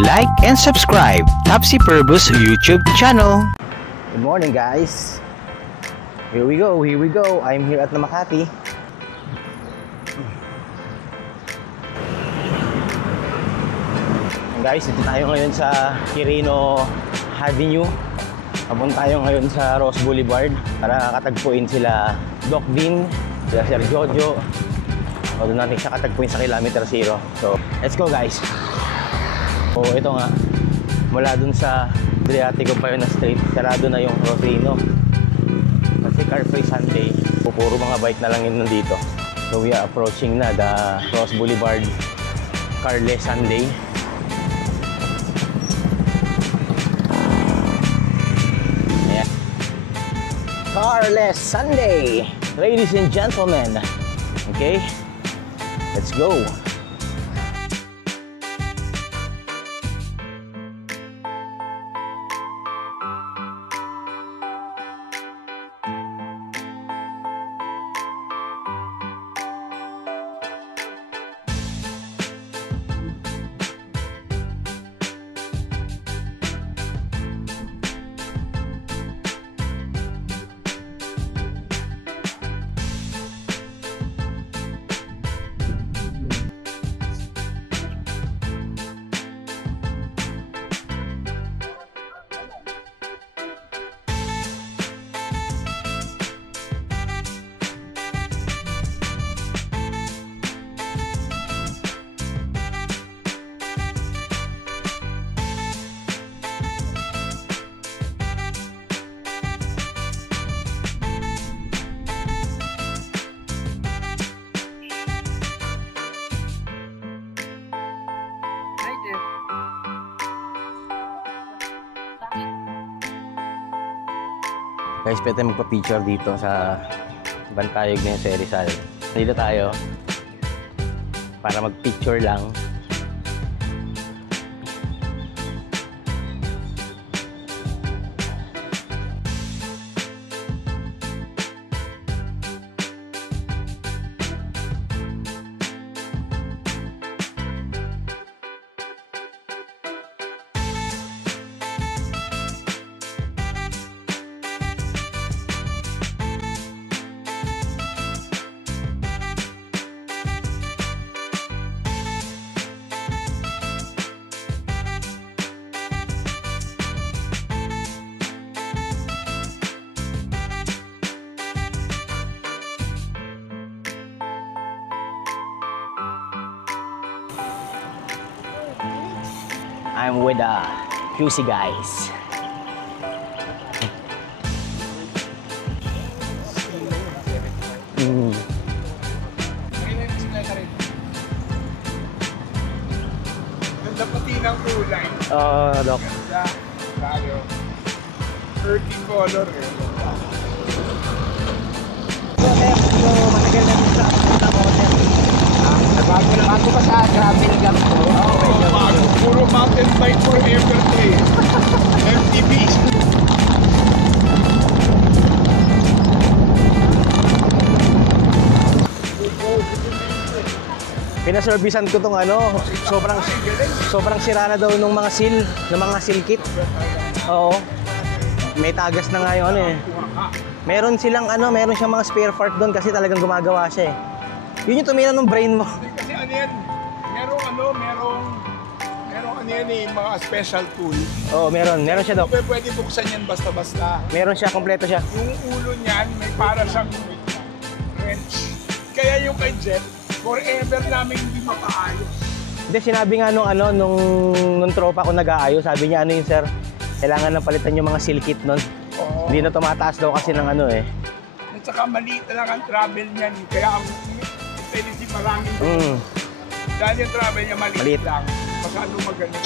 like and subscribe Topsy Purvos YouTube channel. Good morning guys. Here we go. I'm here at Makati. Guys, dito tayo ngayon sa Quirino Avenue. Papunta tayo ngayon sa Ross Boulevard para katagpuin sila Doc Dean, sila Sir Jojo. O doon natin siya katagpuin sa kilometer 0. So, let's go guys. So, ito nga. Mula dun sa Adriatico pa yun na street, sarado na yung Rosino. Kasi car free Sunday. Puro mga bike na lang yun nandito. So, we are approaching na the Ross Boulevard Carless Sunday. Carless Sunday, ladies and gentlemen. Okay, let's go. Guys, pwede magpa-picture dito sa Bantayog na yung sa Rizal. Dito tayo para mag-picture lang. I'm with the QC guys. Ganda pati ng kulay. Dok. Ganda tayo. Earthy color eh. Matagal na dito sa hotel. Bago pa sa gravel gap ko. Bago. Puro mountain bike forever day. MTB. Pinaservisan ko tong ano, sobrang sira na daw nung mga seal, ng mga seal kit. Oo. May tagas na nga yung ano eh. Meron siyang mga spare part doon kasi talagang gumagawa siya eh. Yun yung tumina ng brain mo. Kasi ano yan, merong ano yan eh, mga special tool. Oo, meron siya Dok. Pwede buksan yan basta-basta. Meron siya, kompleto siya. Yung ulo niyan, may para siyang wrench. Kaya yung kay Jet, forever namin hindi mapaayos. Hindi, sinabi nga nung tropa ko nag-aayos, sabi niya ano yun sir, kailangan na palitan yung mga seal kit nun. Oo. Hindi na tumataas daw kasi ng ano eh. At saka maliit na lang ang travel niyan, kaya ang tendency maraming dahil yung travel niya maliit lang. Masyado maganda.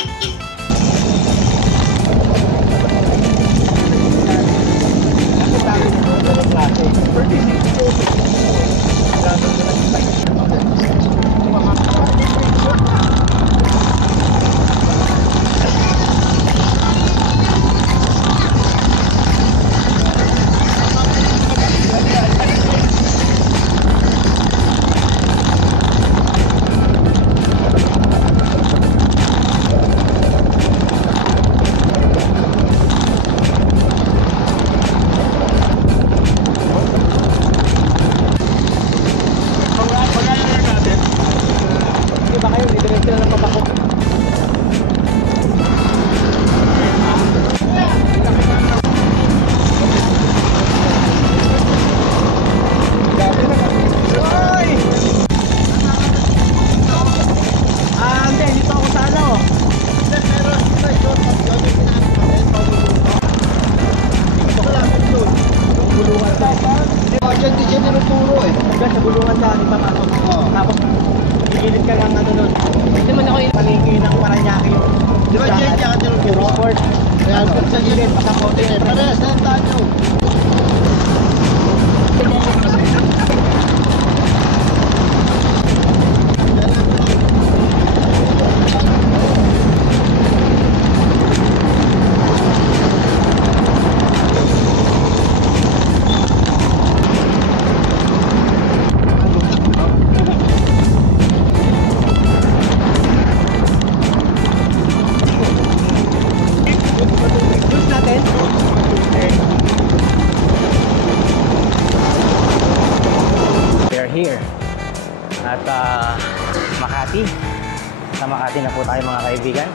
patakot. Hoy! Hindi, dito ako sa ano. Bulungan sa Diyan di siya tinuturo eh. Diyan sa bulungan sa ipapasok. Tapos gigilid ka ng ano nun. Hindi man ako yung palengke ng Paranaque yung Di ba diyan siya ka tinuturo? Robert. Kaya Sa gilid, patakote. parehas na ang tanyo. Juice natin. We're here at Makati. Sa Makati na po tayo mga kaibigan.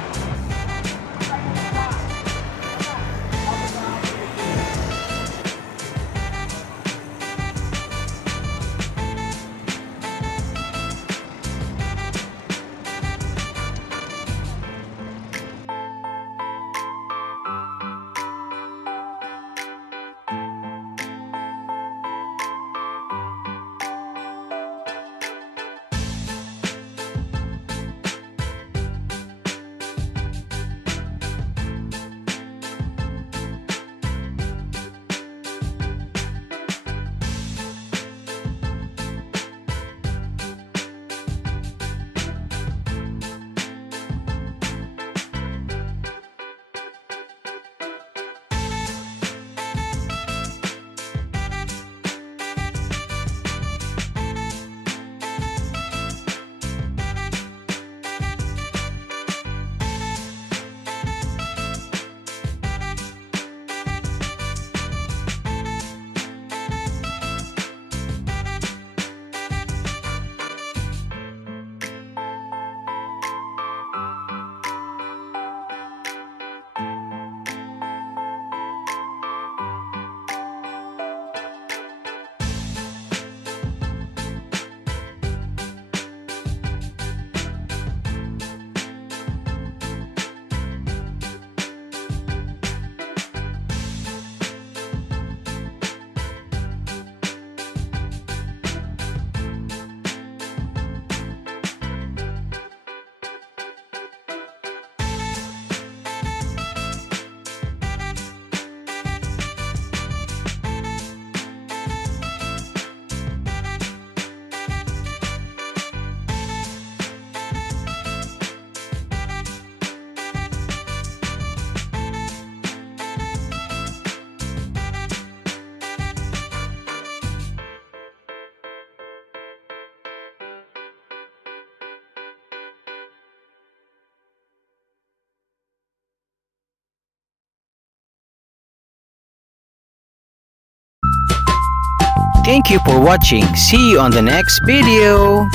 Thank you for watching. See you on the next video.